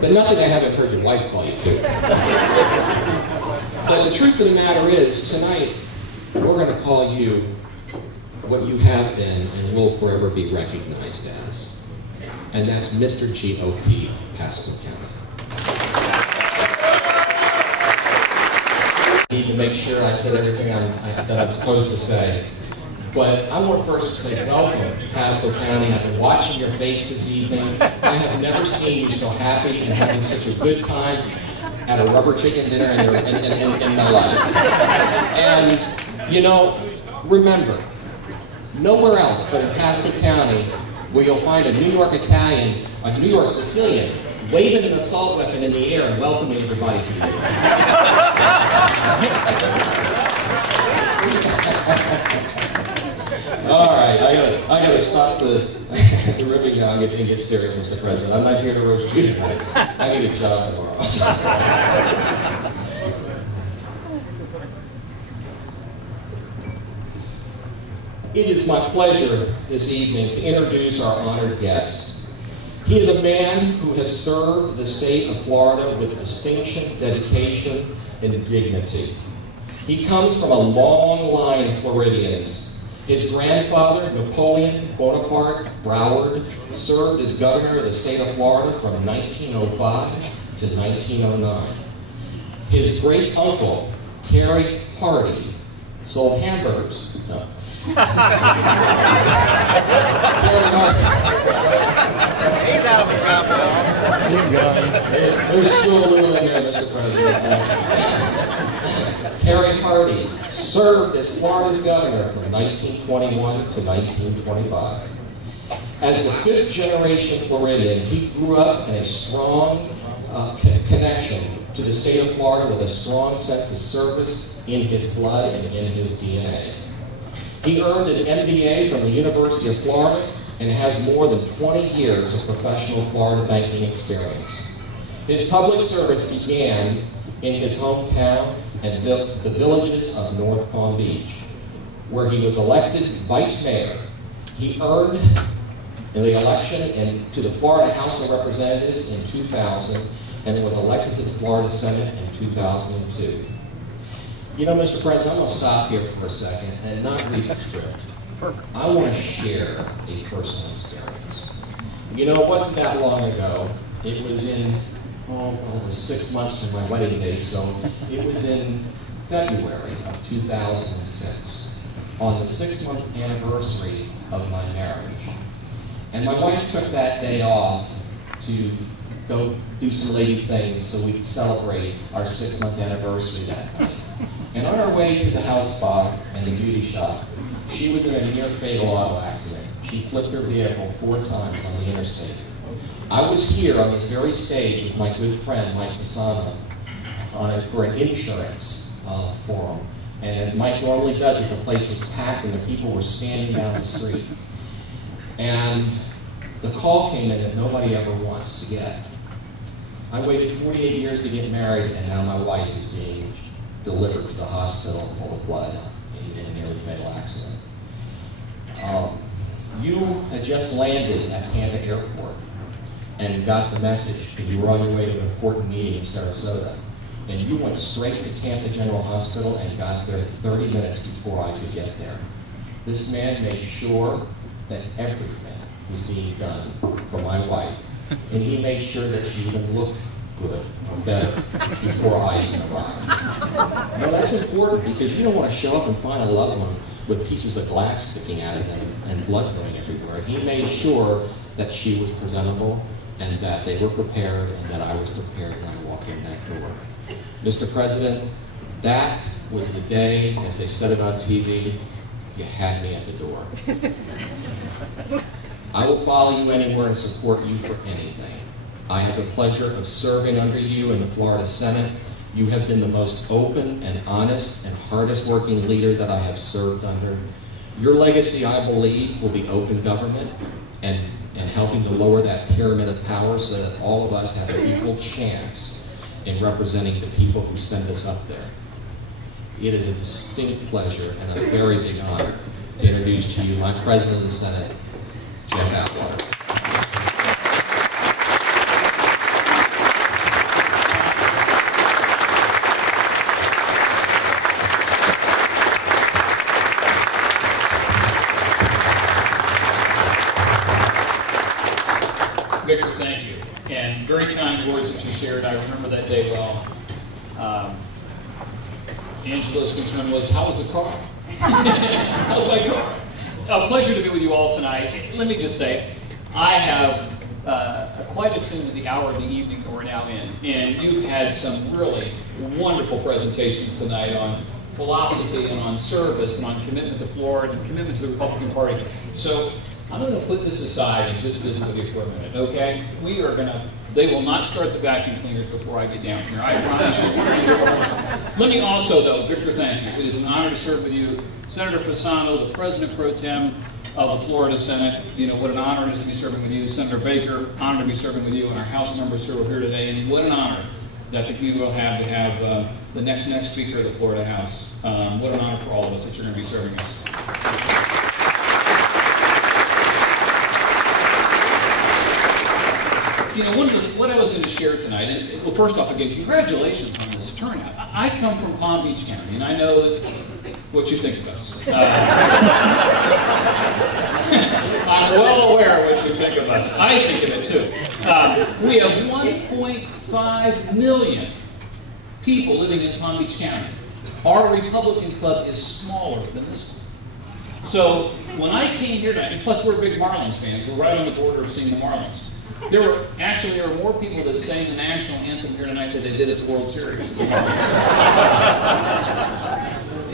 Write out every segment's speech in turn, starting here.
But nothing I haven't heard your wife call you to. But the truth of the matter is, tonight, we're going to call you what you have been and will forever be recognized as. And that's Mr. GOP, Pasco County. I need to make sure I said everything that I'm supposed to say. But I want first to say welcome to Pasco County. I've been watching your face this evening. I have never seen you so happy and having such a good time at a rubber chicken dinner in my life. And, you know, remember, nowhere else but in Pasco County where you'll find a New York Italian, a New York Sicilian, waving an assault weapon in the air and welcoming everybody to you. All right, I gotta stop the ribbing now and get serious, Mr. President. I'm not here to roast you tonight. I need a job tomorrow. It is my pleasure this evening to introduce our honored guest. He is a man who has served the state of Florida with distinction, dedication, and dignity. He comes from a long line of Floridians. His grandfather, Napoleon Bonaparte Broward, served as governor of the state of Florida from 1905 to 1909. His great-uncle, Cary Hardy, sold hamburgers. No. He's out of the job now. He's gone. There's still a little in there, Mr. President. Cary Hardy served as Florida's governor from 1921 to 1925. As the fifth-generation Floridian, he grew up in a strong connection to the state of Florida with a strong sense of service in his blood and in his DNA. He earned an MBA from the University of Florida and has more than 20 years of professional Florida banking experience. His public service began in his hometown and the villages of North Palm Beach, where he was elected vice mayor. He earned in the election to the Florida House of Representatives in 2000 and was elected to the Florida Senate in 2002. You know, Mr. President, I'm going to stop here for a second and not read the script. I want to share a personal experience. You know, it wasn't that long ago. It was in, it was 6 months to my wedding date, so it was in February of 2006, on the 6-month anniversary of my marriage. And my wife took that day off to go do some lady things so we could celebrate our 6-month anniversary that night. And on our way to the house spa and the beauty shop, she was in a near-fatal auto accident. She flipped her vehicle 4 times on the interstate. I was here on this very stage with my good friend, Mike Pisano, for an insurance forum. And as Mike normally does, the place was packed and the people were standing down the street. And the call came in that nobody ever wants to get. I waited 48 years to get married, and now my wife is being delivered to the hospital full of blood in a nearly fatal accident. You had just landed at Tampa Airport and got the message that you were on your way to an important meeting in Sarasota. And you went straight to Tampa General Hospital and got there 30 minutes before I could get there. This man made sure that everything was being done for my wife. And he made sure that she even looked good or better before I even arrived. Now that's important because you don't want to show up and find a loved one with pieces of glass sticking out of them and blood going everywhere. He made sure that she was presentable and that they were prepared and that I was prepared when I walked in that door. Mr. President, that was the day, as they said it on TV, you had me at the door. I will follow you anywhere and support you for anything. I have the pleasure of serving under you in the Florida Senate. You have been the most open and honest and hardest working leader that I have served under. Your legacy, I believe, will be open government and helping to lower that pyramid of power so that all of us have an equal chance in representing the people who send us up there. It is a distinct pleasure and a very big honor to introduce to you my President of the Senate, Jeff Atwater. and very kind words that you shared. I remember that day well. Angela's concern was, how was the car? How's my car? A pleasure to be with you all tonight. Let me just say, I have quite attuned to the hour of the evening that we're now in, and you've had some really wonderful presentations tonight on philosophy and on service and on commitment to Florida and commitment to the Republican Party. So I'm going to put this aside and just visit with you for a minute, okay? They will not start the vacuum cleaners before I get down here. I promise you. Let me also, though, Victor, thank you. It is an honor to serve with you. Senator Fasano, the President Pro Tem of the Florida Senate, what an honor it is to be serving with you. Senator Baker, honored to be serving with you, and our House members who are here today. And what an honor that the community will have to have the next Speaker of the Florida House. What an honor for all of us that you're going to be serving us. What I was going to share tonight, and well, first off, again, congratulations on this turnout. I come from Palm Beach County, and I know what you think of us. I'm well aware of what you think of us. I think of it too. We have 1.5 million people living in Palm Beach County. Our Republican club is smaller than this one. So when I came here tonight, and plus we're big Marlins fans, we're right on the border of seeing the Marlins. There were more people that sang the national anthem here tonight than they did at the World Series.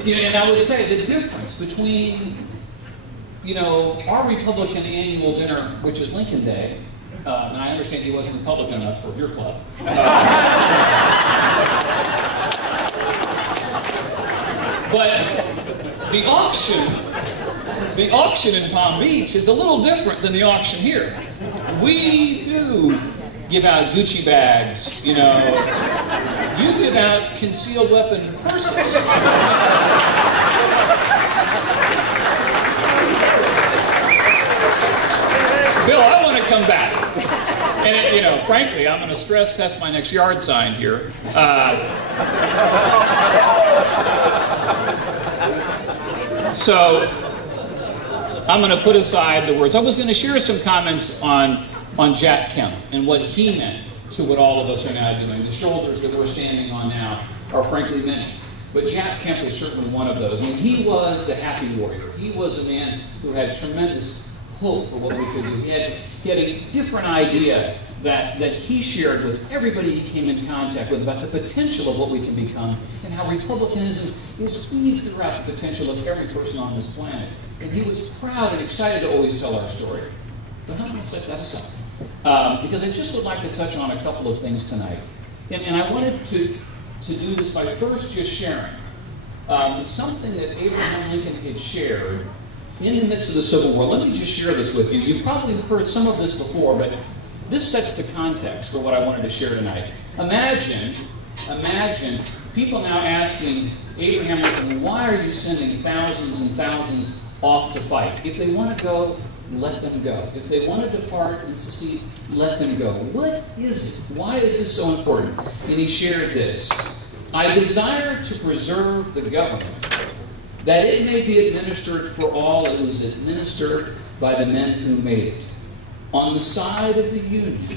And I would say the difference between, our Republican annual dinner, which is Lincoln Day, and I understand he wasn't Republican enough for your club. But the auction in Palm Beach is a little different than the auction here. We do give out Gucci bags, You give out concealed weapon purses. Bill, I want to come back. And, frankly, I'm going to stress test my next yard sign here. So I'm going to put aside the words. I was going to share some comments on Jack Kemp and what he meant to what all of us are now doing. The shoulders that we're standing on now are frankly many. But Jack Kemp is certainly one of those. He was the happy warrior. He was a man who had tremendous hope for what we could do. He had a different idea that he shared with everybody he came in contact with about the potential of what we can become and how republicanism is weaved throughout the potential of every person on this planet. And he was proud and excited to always tell our story. But I'm going to set that aside because I just would like to touch on a couple of things tonight. And I wanted to do this by first just sharing something that Abraham Lincoln had shared in the midst of the Civil War. Let me just share this with you. You've probably heard some of this before, but this sets the context for what I wanted to share tonight. Imagine people now asking Abraham Lincoln, why are you sending thousands and thousands off to fight? If they want to go, let them go. If they want to depart and secede, let them go. What is it? Why is this so important? And he shared this. I desire to preserve the government, that it may be administered for all it was administered by the men who made it. On the side of the Union,